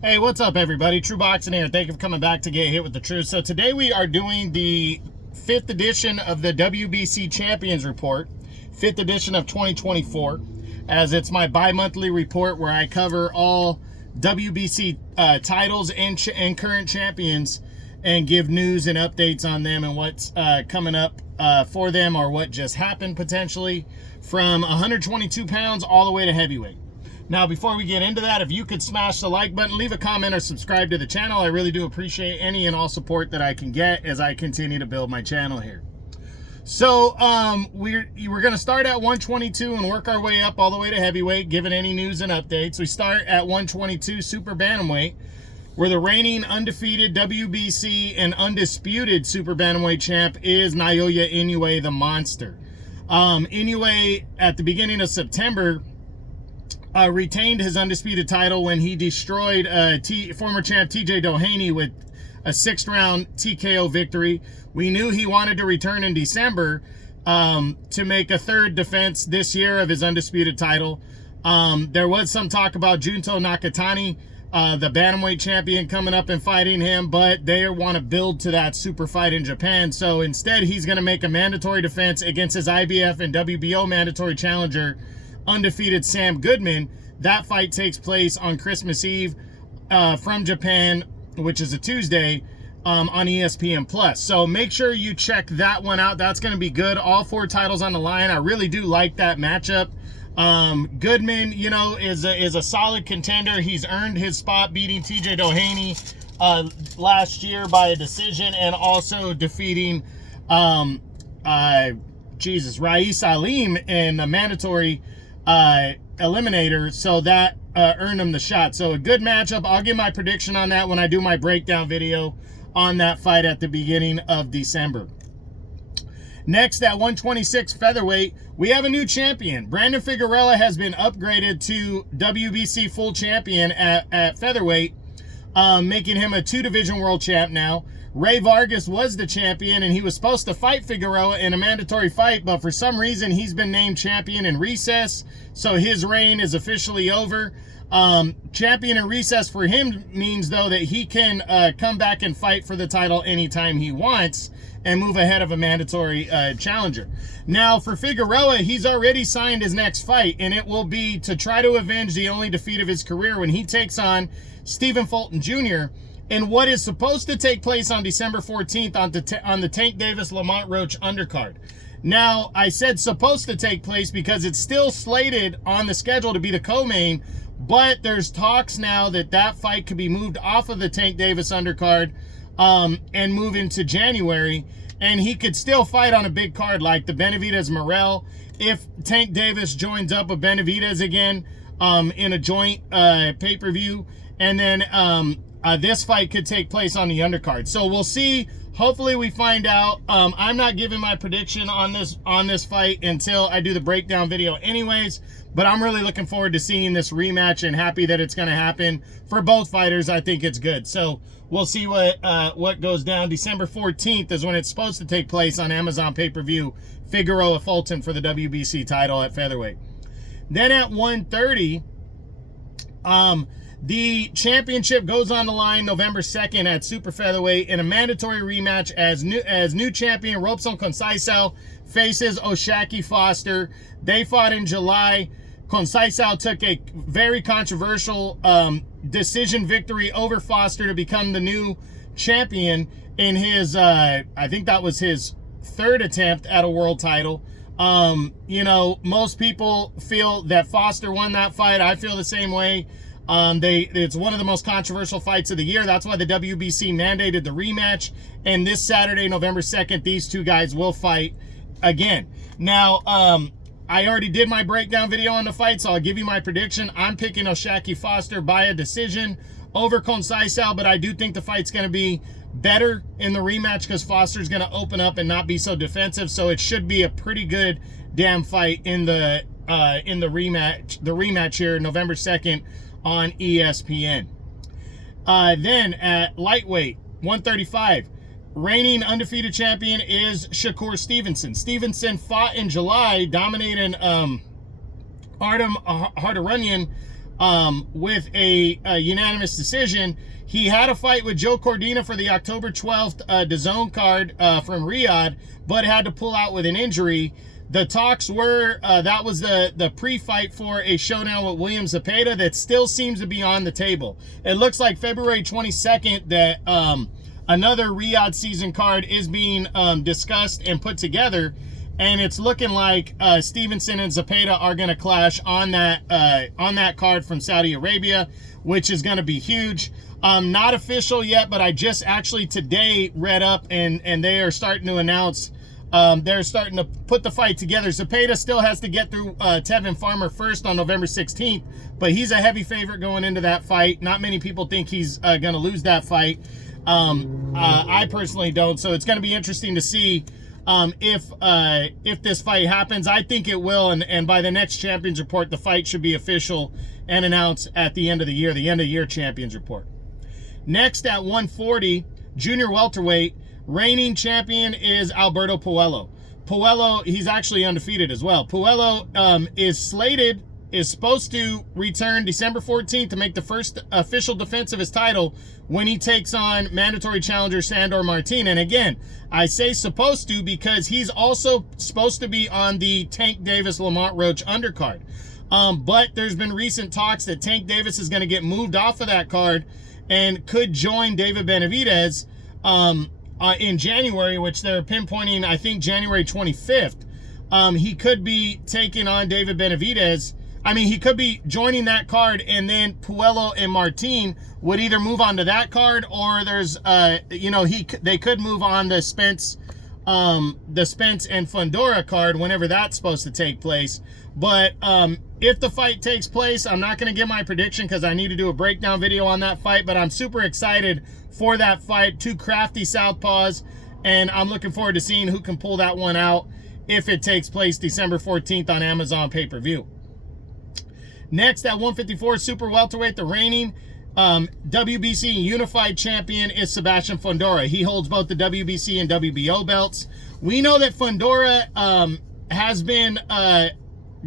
Hey, what's up, everybody? True Boxing here. Thank you for coming back to Get Hit with the Truth. So today we are doing the 5th edition of the WBC Champions Report, 5th edition of 2024, as it's my bi-monthly report where I cover all WBC titles and current champions and give news and updates on them and what's coming up for them or what just happened potentially from 122 pounds all the way to heavyweight. Now, before we get into that, if you could smash the like button, leave a comment, or subscribe to the channel. I really do appreciate any and all support that I can get as I continue to build my channel here. So, we're going to start at 122 and work our way up all the way to heavyweight, given any news and updates. We start at 122 super bantamweight, where the reigning undefeated WBC and undisputed super bantamweight champ is Naoya Inoue, the monster. Inoue, at the beginning of September, retained his undisputed title when he destroyed former champ TJ Doheny with a 6th-round TKO victory. We knew he wanted to return in December to make a 3rd defense this year of his undisputed title. There was some talk about Junto Nakatani, the bantamweight champion, coming up and fighting him, but they want to build to that super fight in Japan. So instead, he's going to make a mandatory defense against his IBF and WBO mandatory challenger, undefeated Sam Goodman. That fight takes place on Christmas Eve from Japan, which is a Tuesday, on ESPN+. So make sure you check that one out. That's going to be good. All 4 titles on the line. I really do like that matchup. Goodman, you know, is a solid contender. He's earned his spot beating TJ Doheny last year by a decision, and also defeating Rais Alim in a mandatory eliminator, so that earned him the shot. So a good matchup. I'll give my prediction on that when I do my breakdown video on that fight at the beginning of December. Next, at 126 featherweight, we have a new champion. Brandon Figueroa has been upgraded to WBC full champion at featherweight, making him a 2-division world champ now. Ray Vargas was the champion, and he was supposed to fight Figueroa in a mandatory fight, but for some reason he's been named champion in recess, so his reign is officially over. Champion in recess for him means, though, that he can come back and fight for the title anytime he wants and move ahead of a mandatory challenger. Now, for Figueroa, he's already signed his next fight, and it will be to try to avenge the only defeat of his career when he takes on Stephen Fulton Jr., in what is supposed to take place on December 14th on the Tank Davis Lamont Roach undercard. Now, I said supposed to take place because it's still slated on the schedule to be the co-main, but there's talks now that that fight could be moved off of the Tank Davis undercard and move into January, and he could still fight on a big card like the Benavidez-Morel if Tank Davis joins up with Benavidez again in a joint pay-per-view, and then this fight could take place on the undercard. So we'll see. Hopefully we find out. I'm not giving my prediction on this fight until I do the breakdown video anyways, but I'm really looking forward to seeing this rematch and happy that it's going to happen for both fighters. I think it's good. So we'll see what goes down. December 14th is when it's supposed to take place on Amazon pay-per-view. Figueroa Fulton for the WBC title at featherweight. Then at 130, the championship goes on the line November 2nd at super featherweight in a mandatory rematch as new champion Robson Conceição faces O'Shaquie Foster. They fought in July. Conceição took a very controversial decision victory over Foster to become the new champion in his, I think that was his 3rd attempt at a world title. You know, most people feel that Foster won that fight. I feel the same way. It's one of the most controversial fights of the year. That's why the WBC mandated the rematch. And this Saturday, November 2nd, these two guys will fight again. Now, I already did my breakdown video on the fight, so I'll give you my prediction. I'm picking O'Shaquie Foster by a decision over Conceição, but I do think the fight's going to be better in the rematch because Foster's going to open up and not be so defensive. So it should be a pretty good damn fight in the rematch here, November 2nd. On ESPN. Then at lightweight, 135, reigning undefeated champion is Shakur Stevenson. Stevenson fought in July, dominating Artem Hardarunyan with a unanimous decision. He had a fight with Joe Cordina for the October 12th DAZN card from Riyadh, but had to pull out with an injury. The talks were, that was the pre-fight for a showdown with William Zepeda that still seems to be on the table. It looks like February 22nd that another Riyadh season card is being discussed and put together, and it's looking like Stevenson and Zepeda are going to clash on that card from Saudi Arabia, which is going to be huge. Not official yet, but I just actually today read up, and they are starting to announce. They're starting to put the fight together. Zepeda still has to get through Tevin Farmer first on November 16th, but he's a heavy favorite going into that fight. Not many people think he's going to lose that fight. I personally don't, so it's going to be interesting to see if this fight happens. I think it will, and by the next Champions Report, the fight should be official and announced at the end of the year Champions Report. Next at 140, junior welterweight, reigning champion is Alberto Puello. Puello, he's actually undefeated as well. Puello is supposed to return December 14th to make the first official defense of his title when he takes on mandatory challenger Sandor Martin. And again, I say supposed to because he's also supposed to be on the Tank Davis Lamont Roach undercard. But there's been recent talks that Tank Davis is going to get moved off of that card and could join David Benavidez in January, which they're pinpointing, I think, January 25th. He could be taking on David Benavidez. I mean, he could be joining that card, and then Puello and Martin would either move on to that card, or there's, they could move on the Spence and Fundora card whenever that's supposed to take place. But if the fight takes place, I'm not going to give my prediction because I need to do a breakdown video on that fight, but I'm super excited for that fight. Two crafty southpaws, and I'm looking forward to seeing who can pull that one out if it takes place December 14th on Amazon pay-per-view. Next at 154 super welterweight, the reigning WBC unified champion is Sebastian Fundora. He holds both the WBC and WBO belts. We know that Fundora has been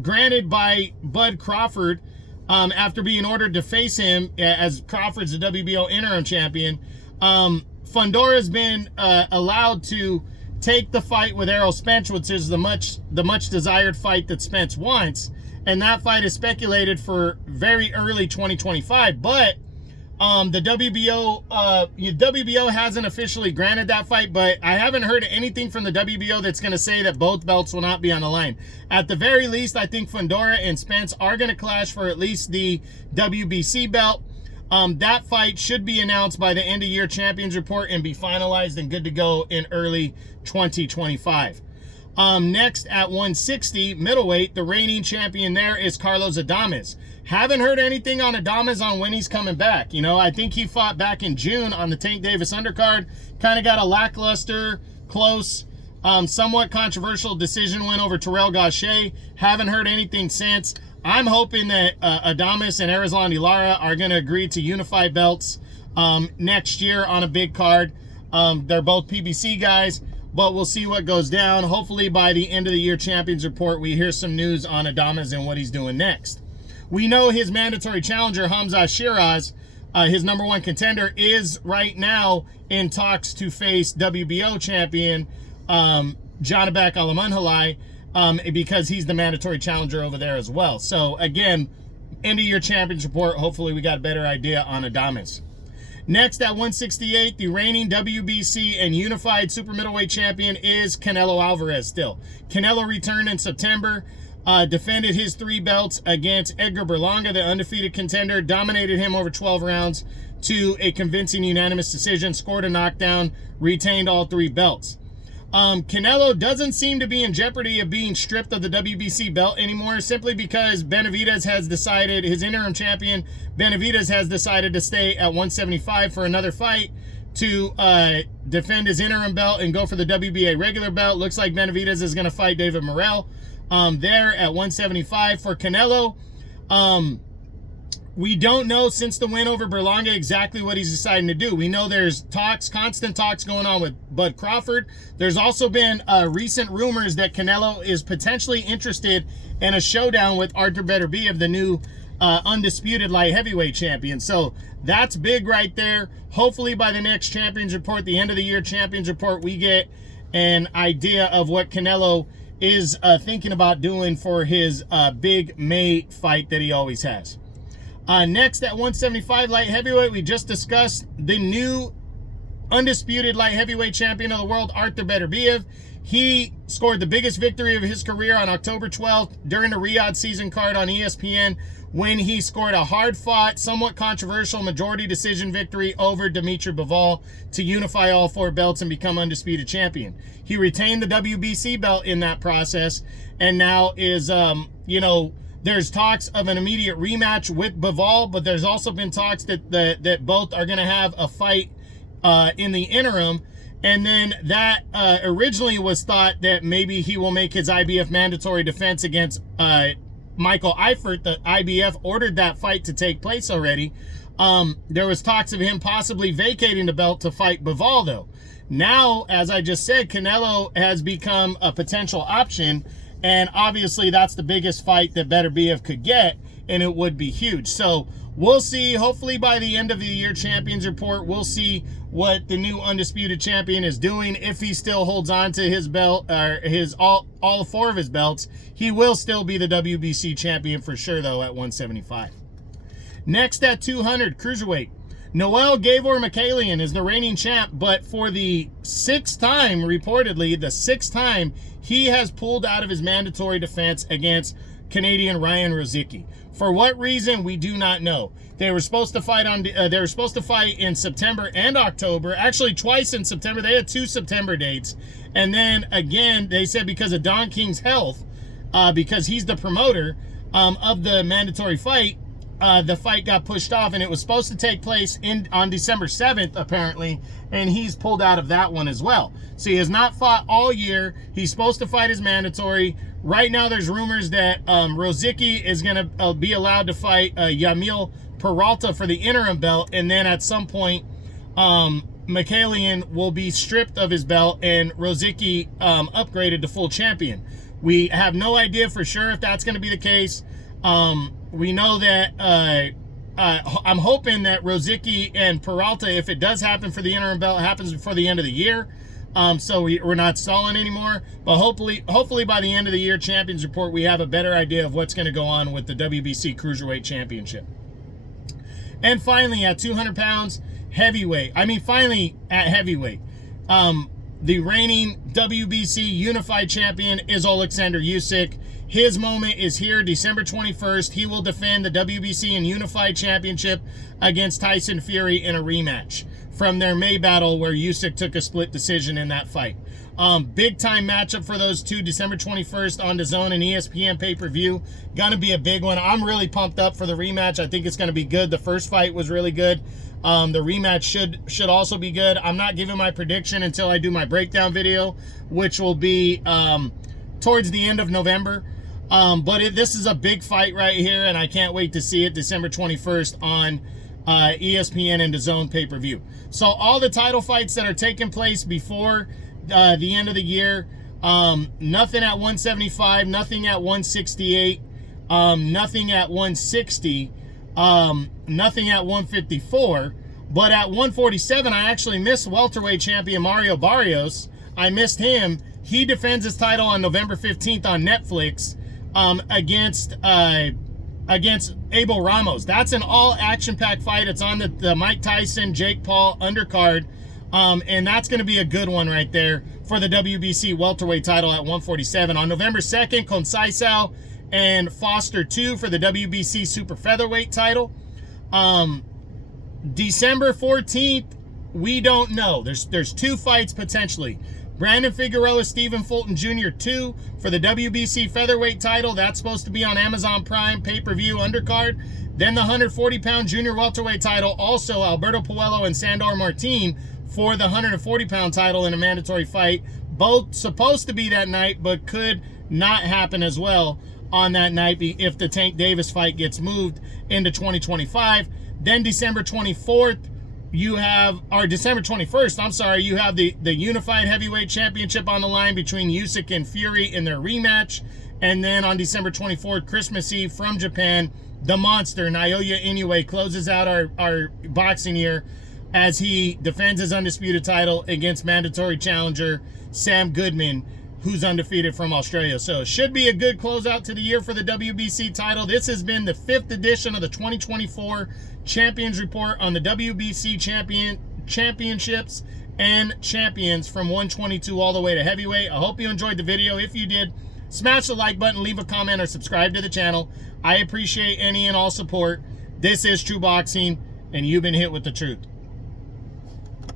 granted by Bud Crawford after being ordered to face him, as Crawford's the WBO interim champion. Fundora has been allowed to take the fight with Errol Spence, which is the much desired fight that Spence wants, and that fight is speculated for very early 2025. But the WBO hasn't officially granted that fight, but I haven't heard anything from the WBO that's going to say that both belts will not be on the line. At the very least, I think Fundora and Spence are going to clash for at least the WBC belt. That fight should be announced by the end of year Champions Report and be finalized and good to go in early 2025. Next at 160 middleweight, the reigning champion there is Carlos Adames. Haven't heard anything on Adames on when he's coming back. You know, I think he fought back in June on the Tank Davis undercard. Kind of got a lackluster, close, somewhat controversial decision win over Terrell Gausha. Haven't heard anything since. I'm hoping that Adames and Erislandy Lara are going to agree to unify belts next year on a big card. They're both PBC guys, but we'll see what goes down. Hopefully by the end of the year Champions Report, we hear some news on Adames and what he's doing next. We know his mandatory challenger, Hamza Shiraz, his number one contender, is right now in talks to face WBO champion Janabek Alamanhalai, because he's the mandatory challenger over there as well. So again, end of year Champions Report, hopefully we got a better idea on Adames. Next at 168, the reigning WBC and unified super middleweight champion is Canelo Alvarez still. Canelo returned in September, defended his 3 belts against Edgar Berlanga, the undefeated contender, dominated him over 12 rounds to a convincing unanimous decision, scored a knockdown, retained all 3 belts. Canelo doesn't seem to be in jeopardy of being stripped of the WBC belt anymore, simply because Benavidez has decided, his interim champion, Benavidez has decided to stay at 175 for another fight to defend his interim belt and go for the WBA regular belt. Looks like Benavidez is going to fight David Morrell there at 175 for Canelo. We don't know, since the win over Berlanga, exactly what he's deciding to do. We know there's constant talks going on with Bud Crawford. There's also been recent rumors that Canelo is potentially interested in a showdown with Artur Beterbiev, the new undisputed light heavyweight champion. So that's big right there. Hopefully by the next Champions Report, the end of the year Champions Report, we get an idea of what Canelo is thinking about doing for his big May fight that he always has. Next at 175 light heavyweight, we just discussed the new undisputed light heavyweight champion of the world, Artur Beterbiev. He scored the biggest victory of his career on October 12th during the Riyadh season card on ESPN, when he scored a hard-fought, somewhat controversial majority decision victory over Dimitri Bivol to unify all 4 belts and become undisputed champion. He retained the WBC belt in that process, and now is, there's talks of an immediate rematch with Bivol, but there's also been talks that both are going to have a fight in the interim. And then that originally was thought that maybe he will make his IBF mandatory defense against Michael Eifert. The IBF ordered that fight to take place already. There was talks of him possibly vacating the belt to fight Bivol, though. Now, as I just said, Canelo has become a potential option, and obviously that's the biggest fight that Beterbiev could get, and it would be huge. So we'll see. Hopefully by the end of the year Champions Report, we'll see what the new undisputed champion is doing. If he still holds on to his belt, or all 4 of his belts, he will still be the WBC champion for sure, though, at 175. Next at 200 cruiserweight, Noel Gavor Mikhailian is the reigning champ, but for the 6th time, reportedly, the 6th time, he has pulled out of his mandatory defense against Canadian Ryan Rozicki. For what reason, we do not know. They were supposed to fight in September and October, actually twice in September. They had 2 September dates, and then again they said because of Don King's health, because he's the promoter of the mandatory fight, the fight got pushed off, and it was supposed to take place on December 7th apparently, and he's pulled out of that one as well. So he has not fought all year. He's supposed to fight his mandatory. Right now there's rumors that Rozicki is going to be allowed to fight Yamil Peralta for the interim belt, and then at some point Mikhailian will be stripped of his belt and Rozicki upgraded to full champion. We have no idea for sure if that's going to be the case. We know that I'm hoping that Rozicki and Peralta, if it does happen for the interim belt, happens before the end of the year. So we're not stalling anymore. But hopefully by the end of the year Champions Report, we have a better idea of what's going to go on with the WBC Cruiserweight Championship. And finally, at 200 pounds heavyweight, finally at heavyweight, the reigning WBC Unified Champion is Alexander Usyk. His moment is here, December 21st. He will defend the WBC and Unified Championship against Tyson Fury in a rematch from their May battle where Usyk took a split decision in that fight. Big time matchup for those two, December 21st on DAZN and ESPN pay-per-view. Gonna be a big one. I'm really pumped up for the rematch. I think it's gonna be good. The first fight was really good. The rematch should also be good. I'm not giving my prediction until I do my breakdown video, which will be towards the end of November. But this is a big fight right here, and I can't wait to see it December 21st on ESPN and DAZN pay-per-view. So all the title fights that are taking place before the end of the year, nothing at 175, nothing at 168, nothing at 160, nothing at 154. But at 147, I actually missed welterweight champion Mario Barrios. I missed him. He defends his title on November 15th on Netflix against Abel Ramos. That's an all action-packed fight. It's on the Mike Tyson, Jake Paul undercard. And that's going to be a good one right there for the WBC welterweight title at 147. On November 2nd, Conceição and Foster 2 for the WBC super featherweight title. December 14th, we don't know. There's 2 fights potentially. Brandon Figueroa, Stephen Fulton Jr. 2 for the WBC featherweight title. That's supposed to be on Amazon Prime pay-per-view undercard. Then the 140-pound junior welterweight title, also Alberto Puello and Sandor Martin for the 140-pound title in a mandatory fight. Both supposed to be that night, but could not happen as well on that night if the Tank Davis fight gets moved into 2025. Then December 24th, December 21st, I'm sorry, you have the Unified Heavyweight Championship on the line between Usyk and Fury in their rematch. And then on December 24th, Christmas Eve from Japan, the monster, Naoya Inoue, closes out our boxing year as he defends his undisputed title against mandatory challenger Sam Goodman, who's undefeated from Australia. So it should be a good closeout to the year for the WBC title. This has been the 5th edition of the 2024 Champions Report on the WBC Championships and Champions from 122 all the way to heavyweight. I hope you enjoyed the video. If you did, smash the like button, leave a comment, or subscribe to the channel. I appreciate any and all support. This is True Boxing, and you've been hit with the truth.